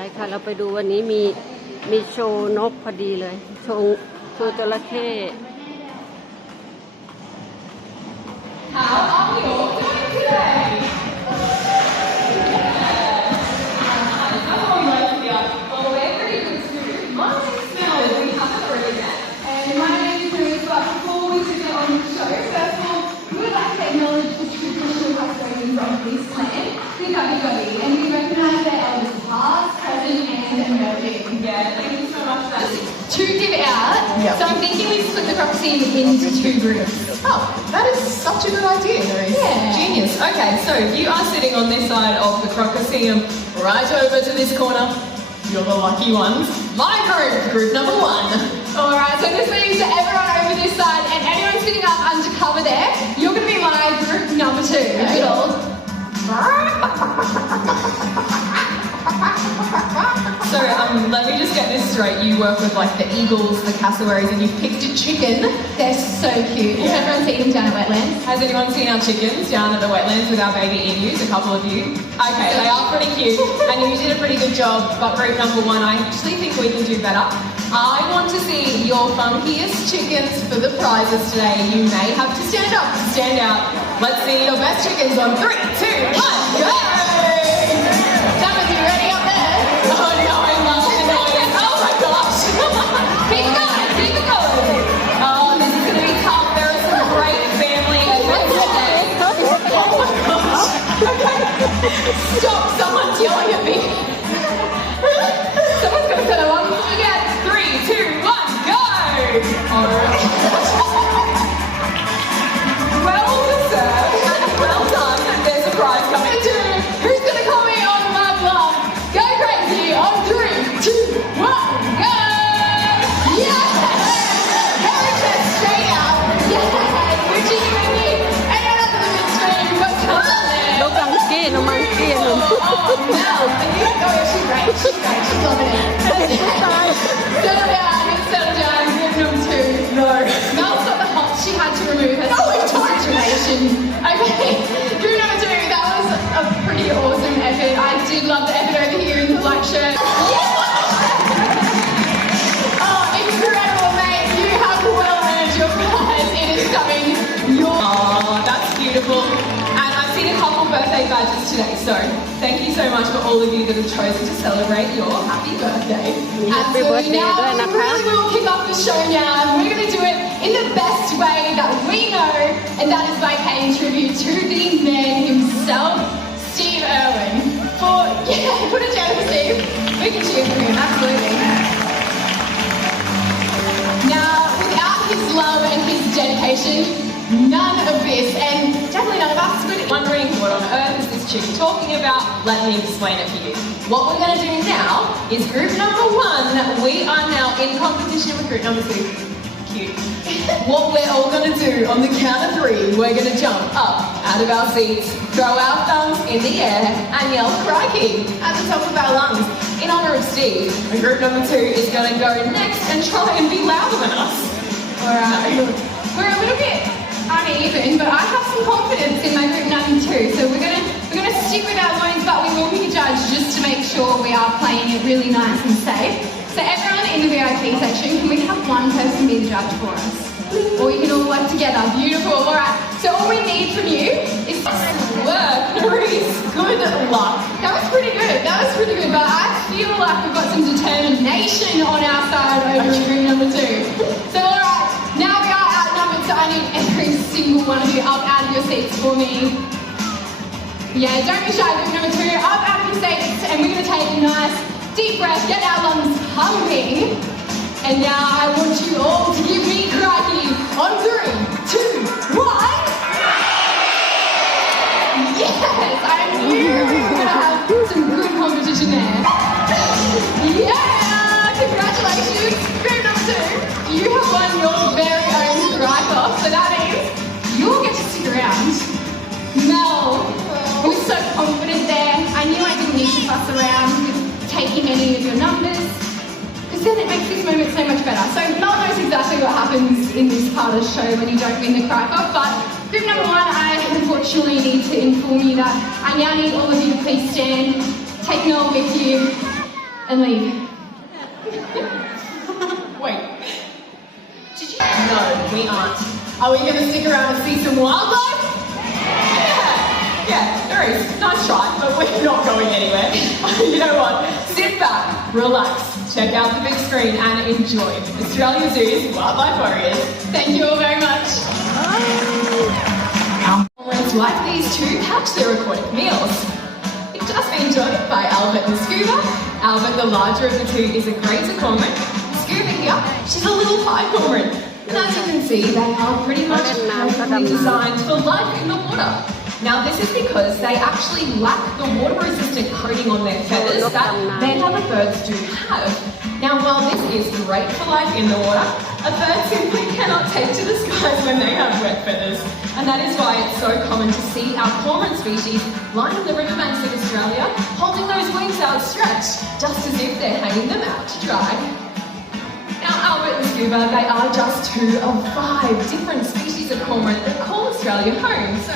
ไปค่ะเราไปดูวันนี้มีโชว์นกพอดีเลยโชว์จระเข้ How are you all doing today? Well, we're pretty good too. My name's Mel, we haven't already met. And my name's Ruth, but before we get on the show, first of all, we would like to acknowledge the traditional custodians of this land, the Gubby, and we recognise their elders past, present and emerging. Yeah, thank you so much for that. To give out, so I'm thinking we split the crop scene into two groups. Oh, that is such a good idea, Maurice. Yeah. Genius. Okay, so you are sitting on this side of the Crocosium, right over to this corner. You're the lucky ones. My group number one. Alright, so this means that everyone over this side and anyone sitting up undercover there, you're going to be my group number two. Okay. Good old. So let me just get this straight. You work with like the eagles, the cassowaries, and you picked a chicken. They're so cute. Has everyone seen them down at wetlands? Has anyone seen our chickens down at the wetlands with our baby emus? A couple of you. Okay, they are pretty cute, and you did a pretty good job. But group number one, I actually think we can do better. I want to see your funkiest chickens for the prizes today. You may have to stand up to stand out. Let's see your best chickens on 3, 2, 1, go! Some of you ready up there? Oh no, I love the noise. Oh my gosh. Keep it going, keep it going. Oh, this is going to be tough. There are some great family events today. Oh my gosh. Okay. Stop, someone's yelling at me. Someone's going to set a one. Again, 3, 2, 1, go! Alright. Well deserved and well done. There's a prize coming too. Who's going to call me on my bluff? Go crazy on 3, 2, 1, go! Yes! Very chest straight out. Yes! We're cheering with you. Anyone else in the midstream? What's going on there? นกมังกี้นกมังกี้นุ่ม Oh, Mel. She's great. She's great. She's loving it. Settle down. Settle down. Group number two. No. Mel's got the hops she had to remove herself from the situation. Okay. Group number two. That was a pretty awesome effort. I did love the effort over here in the black shirt. Yes! Oh, incredible, mate. You have well earned your prize. It is coming your... Oh, that's beautiful. And I've seen a couple birthday badges today, so thank you so much for all of you that have chosen to celebrate your happy birthday. มีแฮปปี้เบิร์ธเดย์ด้วยนะ We คะ really will kick off the show now, and we're going to do it in the best way that we know, and that is by paying tribute to the man himself, Steve Irwin. Put a chair for Steve. We can cheer for him, absolutely. Now, without his love and his dedication, none of this, and definitely none of us, would Wondering what on earth is this chick talking about? Let me explain it for you. What we're going to do now is group number one. We are now in competition with group number two. Cute. What we're all going to do on the count of 3, we're going to jump up out of our seats, throw our thumbs in the air, and yell crikey at the top of our lungs in honor of Steve. And group number 2 is going to go next and try and be louder than us. Alright, we're a little bit uneven, but I have some confidence in my group number 2. So we're gonna stick with our lines, but we will pick a judge just to make sure we are playing it really nice and safe. So everyone in the VIP section, can we have one person be the judge for us? Or we can all work together. Beautiful. Alright. So all we need from you is Work, Maurice. Good luck. That was pretty good. That was pretty good. But I feel like we've got some determination on our side over in group number 2. So alright, now we are outnumbered, so I need every single one of you up out of your seats for me. Yeah, don't be shy, group number 2. Up out of your seats, and we're going to take a nice deep breath, get our lungs pumping. And now I want you all to give me crikey on 3, 2, 1. Yes, I knew we were going to have some good competition there. Yeah, congratulations, group number 2. You have won your very own write-off, so that means you'll get to stick around. Mel was so confident there. I knew I didn't need to fuss around with taking any of your numbers, because then it makes this moment so much better. So Mel knows exactly what happens in this part of the show when you don't win the cry-off, but group number 1, I unfortunately need to inform you that I now need all of you to please stand, take Mel with you, and leave. Wait. Did you? No, we aren't. Are we going to stick around and see some wildlife? Yeah, there is. Nice try, but we're not going anywhere. You know what? Sit back, relax, check out the big screen and enjoy Australia Zoo's Wildlife Warriors. Thank you all very much. Cormorants like these two catch their aquatic meals. It's just been joined by Albert the Scuba. Albert, the larger of the two, is a greater cormorant. Scuba here, she's a little pie cormorant. And as you can see, they are pretty much perfectly designed for life in the water. Now this is because they actually lack the water-resistant coating on their feathers that many other birds do have. Now while this is great for life in the water, a bird simply cannot take to the skies when they have wet feathers. And that is why it's so common to see our cormorant species lining the riverbanks of Australia, holding those wings outstretched, just as if they're hanging them out to dry. Now, Albert and Scuba, they are just 2 of 5 different species of cormorant that call Australia home. So,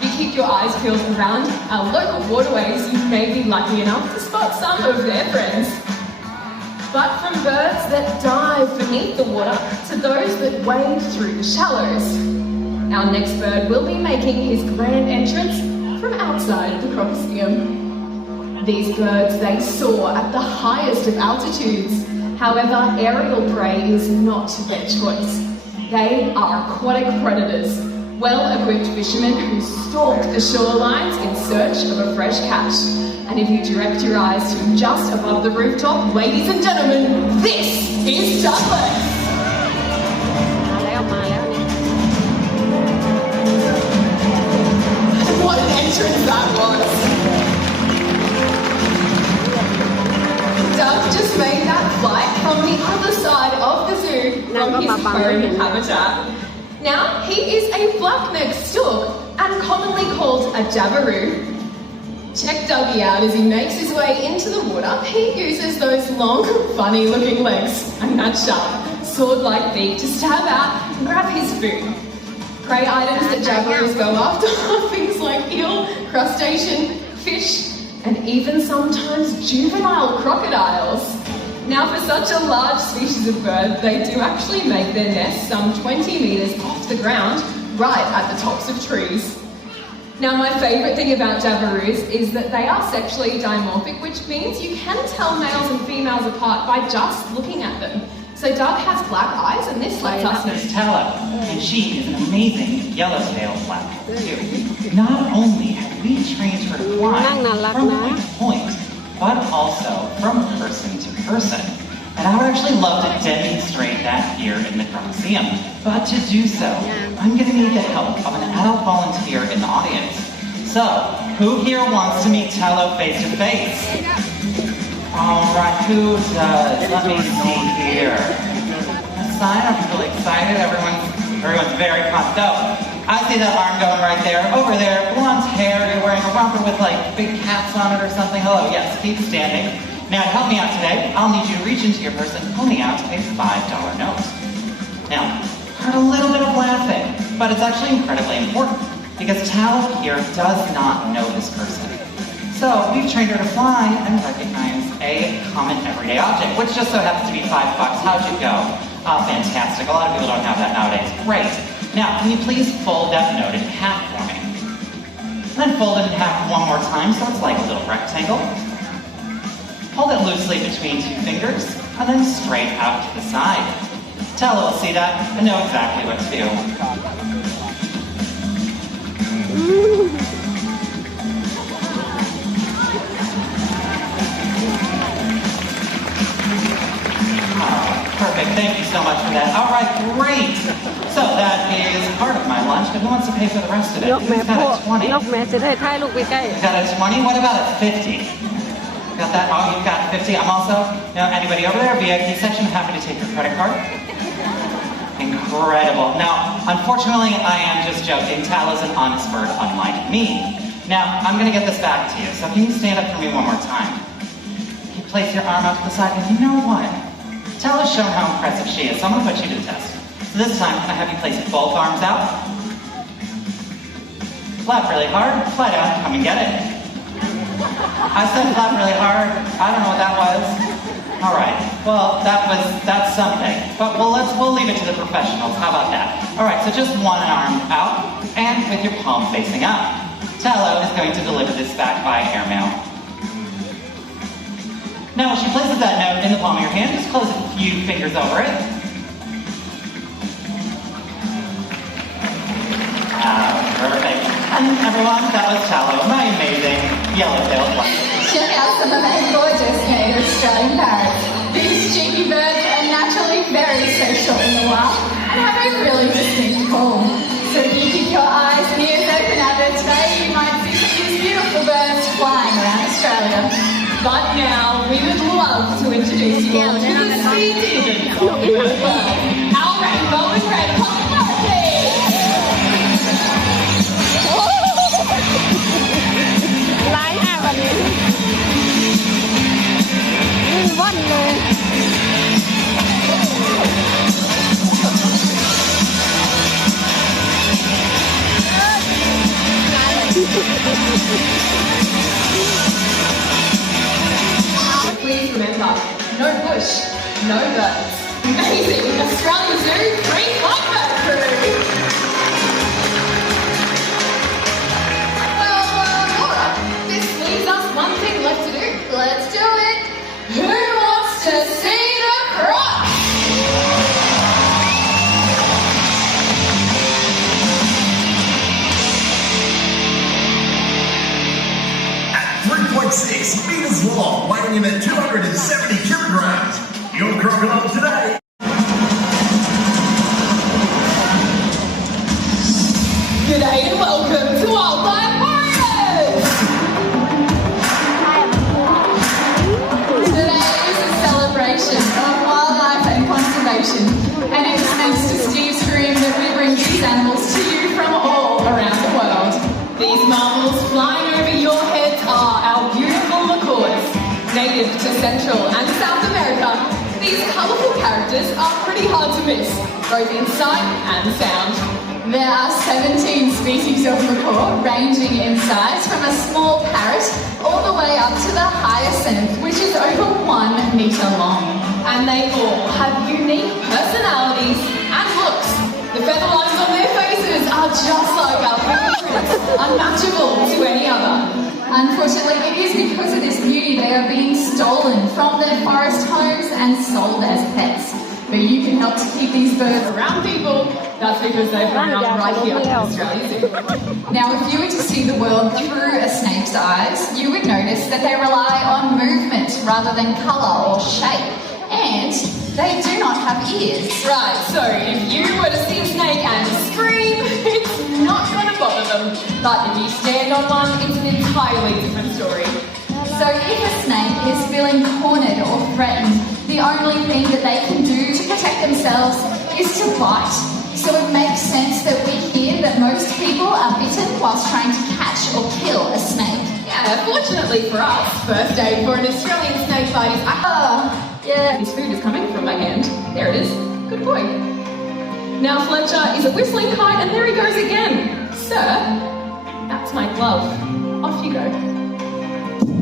if you keep your eyes peeled around our local waterways, you may be lucky enough to spot some of their friends. But from birds that dive beneath the water to those that wade through the shallows. Our next bird will be making his grand entrance from outside the Crocospeum. These birds, they soar at the highest of altitudes. However, aerial prey is not their choice. They are aquatic predators, well-equipped fishermen who stalk the shorelines in search of a fresh catch. And if you direct your eyes to just above the rooftop, ladies and gentlemen, this is Douglas. มาแล้วเนี่ย What an entrance that was! Doug just made that flight from the other side of the zoo from his home habitat. Now, he is a black-necked stork and commonly called a jabiru. Check Dougie out as he makes his way into the water. He uses those long, funny-looking legs and that sharp, sword-like beak to stab out and grab his food. Prey items that jabirus go after are things like eel, crustacean, fish, and even sometimes juvenile crocodiles. Now for such a large species of bird, they do actually make their nests some 20 metres off the ground, right at the tops of trees. Now my favourite thing about jabirus is that they are sexually dimorphic, which means you can tell males and females apart by just looking at them. So Doug has black eyes and this lets us know. This is Tella, and she is an amazing yellow-tailed black-necked too. Not only have we trained her to fly from point to point, but also from person to person. And I would actually love to demonstrate that here in the Colosseum. But to do so, I'm going to need the help of an adult volunteer in the audience. So, who here wants to meet Tello face to face? Alright, who does? Let me see here. Sign, I'm really excited. Everyone's very pumped up. I see that arm going right there. Over there, blonde hair. You're wearing a romper with like big caps on it or something. Hello, yes, keep standing. Now, to help me out today, I'll need you to reach into your purse and pull me out a $5 note. Now, heard a little bit of laughing, but it's actually incredibly important because Tala here does not know this person. So we've trained her to fly and recognize a common everyday object, which just so happens to be $5. How'd you go? Fantastic. A lot of people don't have that nowadays. Great. Now, can you please fold that note in half for me? And then fold it in half one more time so it's like a little rectangle. Hold it loosely between 2 fingers and then straight out to the side. Tella will see that and know exactly what to do. Perfect. Thank you so much for that. All right, great. So that is part of my lunch, but who wants to pay for the rest of it? ยกแม่ Who's พวก got a 20? ยกแม่จะได้ถ่ายรูปใกล้ Got a 20? What about a 50? Got that? Oh, you've got 50. I'm also, anybody over there, VIP section, happy to take your credit card. Incredible. Now, unfortunately, I am just joking. Tala's an honest bird, unlike me. Now, I'm going to get this back to you. So can you stand up for me one more time? You place your arm out to the side, and you know what? Tala's shown how impressive she is, so I'm going to put you to the test. So this time, I have you place both arms out. Flap really hard, fly down, come and get it. I said flap really hard. I don't know what that was. All right. Well, that's something. But we'll leave it to the professionals. How about that? All right. So just one arm out and with your palm facing up. Tallow is going to deliver this back by airmail. Now, when she places that note in the palm of your hand, just close a few fingers over it. Perfect. And everyone, that was Tallow, my amazing yellow-tailed blackbird. Check out some of our gorgeous native Australian parrots. These cheeky birds are naturally very social in the wild and have a really distinct call. So if you keep your eyes and ears open out there today, you might see some of these beautiful birds flying around Australia. But now we would love to introduce you all to the sea demons of the world. Our rainbow and red popularity! ร้ายหน้าวันนี้วิ่งว่อนเลย Please remember, no bush, no birds. Amazing Australian Zoo Green Blackbird Crew! Well, Laura, this leaves us one thing left to do. Let's do it. Who wants to see the crop? At 3.6 meters long, weighing in at 270 kilograms, your crocodile today. G'day and welcome to Wildlife Warriors! Today is a celebration of wildlife and conservation, and it's thanks to Steve's Room that we bring these animals to you from all around the world. These marvels flying over your heads are our beautiful macaws. Native to Central and South America, these colourful characters are pretty hard to miss, both in sight and sound. There are 17 species of macaw, ranging in size from a small parrot all the way up to the hyacinth, which is over 1 metre long. And they all have unique personalities and looks. The feather lines on their faces are just like our favourites, unmatchable to any other. Unfortunately, it is because of this beauty they are being stolen from their forest homes and sold as pets. But you can help to keep these birds Around people, that's because they've grown up right here in Australia Zoo. Now, if you were to see the world through a snake's eyes, you would notice that they rely on movement rather than colour or shape. And they do not have ears. Right, so if you were to see a snake and scream, it's not going to bother them. But if you stand on one, it's an entirely different story. So if a snake is feeling cornered or threatened, the only thing that they can do to protect themselves is to bite. So it makes sense that we hear that most people are bitten whilst trying to catch or kill a snake. Yeah, fortunately for us, first aid for an Australian snake bite is... yeah, his food is coming from my hand. There it is. Good boy. Now Fletcher is a whistling kite and there he goes again. Sir, that's my glove. Off you go.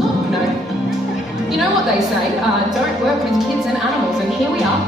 Oh, no. You know what they say, don't work with kids and animals, and here we are.